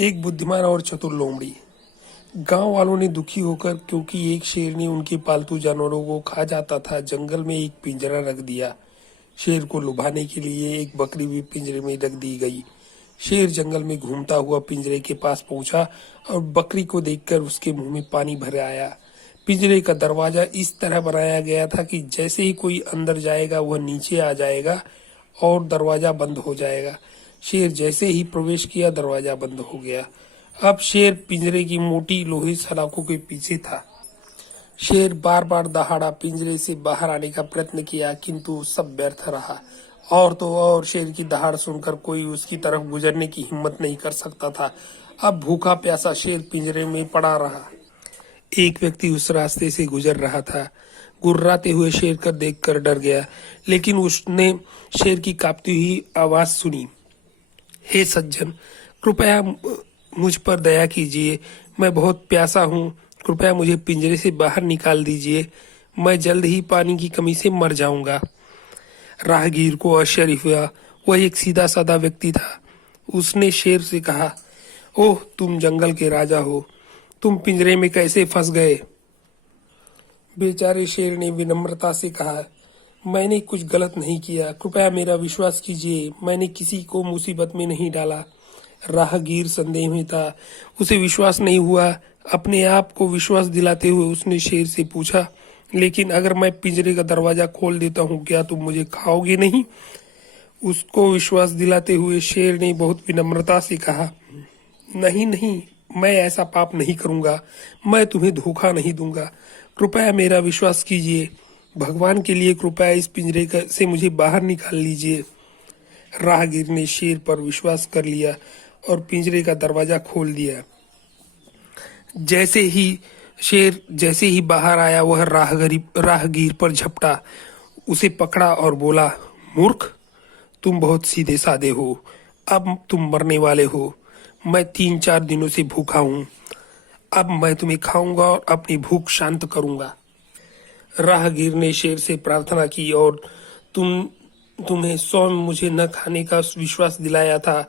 एक बुद्धिमान और चतुर लोमड़ी। गांव वालों ने दुखी होकर, क्योंकि एक शेर ने उनके पालतू जानवरों को खा जाता था, जंगल में एक पिंजरा रख दिया। शेर को लुभाने के लिए एक बकरी भी पिंजरे में रख दी गई। शेर जंगल में घूमता हुआ पिंजरे के पास पहुंचा और बकरी को देखकर उसके मुंह में पानी भर आया। पिंजरे का दरवाजा इस तरह बनाया गया था कि जैसे ही कोई अंदर जाएगा वह नीचे आ जाएगा और दरवाजा बंद हो जाएगा। शेर जैसे ही प्रवेश किया, दरवाजा बंद हो गया। अब शेर पिंजरे की मोटी लोहे सलाखों के पीछे था। शेर बार बार दहाड़ा पिंजरे से बाहर आने का प्रयत्न किया, किंतु सब व्यर्थ रहा। और तो और शेर की दहाड़ सुनकर कोई उसकी तरफ गुजरने की हिम्मत नहीं कर सकता था। अब भूखा प्यासा शेर पिंजरे में पड़ा रहा। एक व्यक्ति उस रास्ते से गुजर रहा था। गुर्राते हुए शेर कर देखकर डर गया, लेकिन उसने शेर की कांपती हुई आवाज सुनी। हे सज्जन, कृपया मुझ पर दया कीजिए। मैं बहुत प्यासा हूँ। कृपया मुझे पिंजरे से बाहर निकाल दीजिए। मैं जल्द ही पानी की कमी से मर जाऊंगा। राहगीर को आश्चर्य हुआ। वह एक सीधा साधा व्यक्ति था। उसने शेर से कहा, ओह, तुम जंगल के राजा हो। तुम पिंजरे में कैसे फंस गए? बेचारे शेर ने विनम्रता से कहा, मैंने कुछ गलत नहीं किया। कृपया मेरा विश्वास कीजिए। मैंने किसी को मुसीबत में नहीं डाला। राहगीर संदेह में था। उसे विश्वास नहीं हुआ। अपने आप को विश्वास दिलाते हुए उसने शेर से पूछा, लेकिन अगर मैं पिंजरे का दरवाजा खोल देता हूँ, क्या तुम मुझे खाओगे नहीं? उसको विश्वास दिलाते हुए शेर ने बहुत विनम्रता से कहा, नहीं नहीं, मैं ऐसा पाप नहीं करूंगा। मैं तुम्हें धोखा नहीं दूंगा। कृपया मेरा विश्वास कीजिए। भगवान के लिए कृपया इस पिंजरे से मुझे बाहर निकाल लीजिए। राहगीर ने शेर पर विश्वास कर लिया और पिंजरे का दरवाजा खोल दिया। जैसे ही बाहर आया, वह राहगीर पर झपटा, उसे पकड़ा और बोला, मूर्ख, तुम बहुत सीधे साधे हो। अब तुम मरने वाले हो। मैं 3-4 दिनों से भूखा हूँ। अब मैं तुम्हें खाऊंगा और अपनी भूख शांत करूंगा। राहगीर ने शेर से प्रार्थना की और तुम्हें स्वयं मुझे न खाने का विश्वास दिलाया था।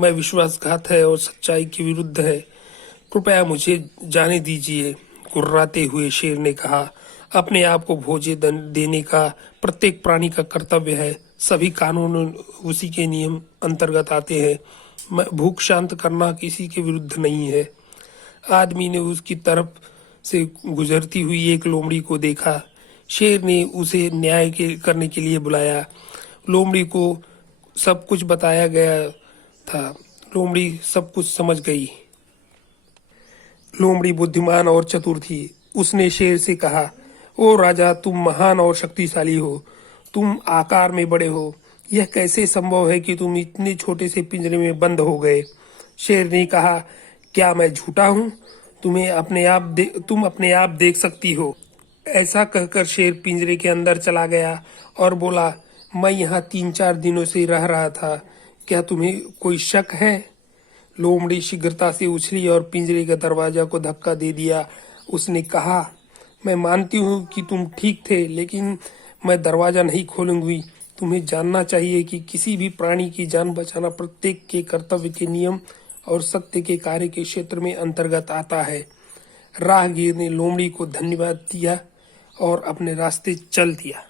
मैं विश्वासघात है और सच्चाई के विरुद्ध है। कृपया मुझे जाने दीजिए। गुर्राते हुए शेर ने कहा, अपने आप को भोजन देने का प्रत्येक प्राणी का कर्तव्य है। सभी कानून उसी के नियम अंतर्गत आते हैं। भूख शांत करना किसी के विरुद्ध नहीं है। आदमी ने उसकी तरफ से गुजरती हुई एक लोमड़ी को देखा। शेर ने उसे न्याय करने के लिए बुलाया। लोमड़ी को सब कुछ बताया गया था। लोमड़ी सब कुछ समझ गई। लोमड़ी बुद्धिमान और चतुर थी। उसने शेर से कहा, ओ राजा, तुम महान और शक्तिशाली हो। तुम आकार में बड़े हो। यह कैसे संभव है कि तुम इतने छोटे से पिंजरे में बंद हो गए? शेर ने कहा, क्या मैं झूठा हूँ? तुम अपने आप देख सकती हो। ऐसा कहकर शेर पिंजरे के अंदर चला गया और बोला, मैं यहाँ 3-4 दिनों से रह रहा था। क्या तुम्हें कोई शक है? लोमड़ी शीघ्रता से उछली और पिंजरे के दरवाजा को धक्का दे दिया। उसने कहा, मैं मानती हूँ कि तुम ठीक थे, लेकिन मैं दरवाजा नहीं खोलूंगी। तुम्हें जानना चाहिए कि किसी भी प्राणी की जान बचाना प्रत्येक के कर्तव्य के नियम और सत्य के कार्य के क्षेत्र में अंतर्गत आता है। राहगीर ने लोमड़ी को धन्यवाद दिया और अपने रास्ते चल दिया।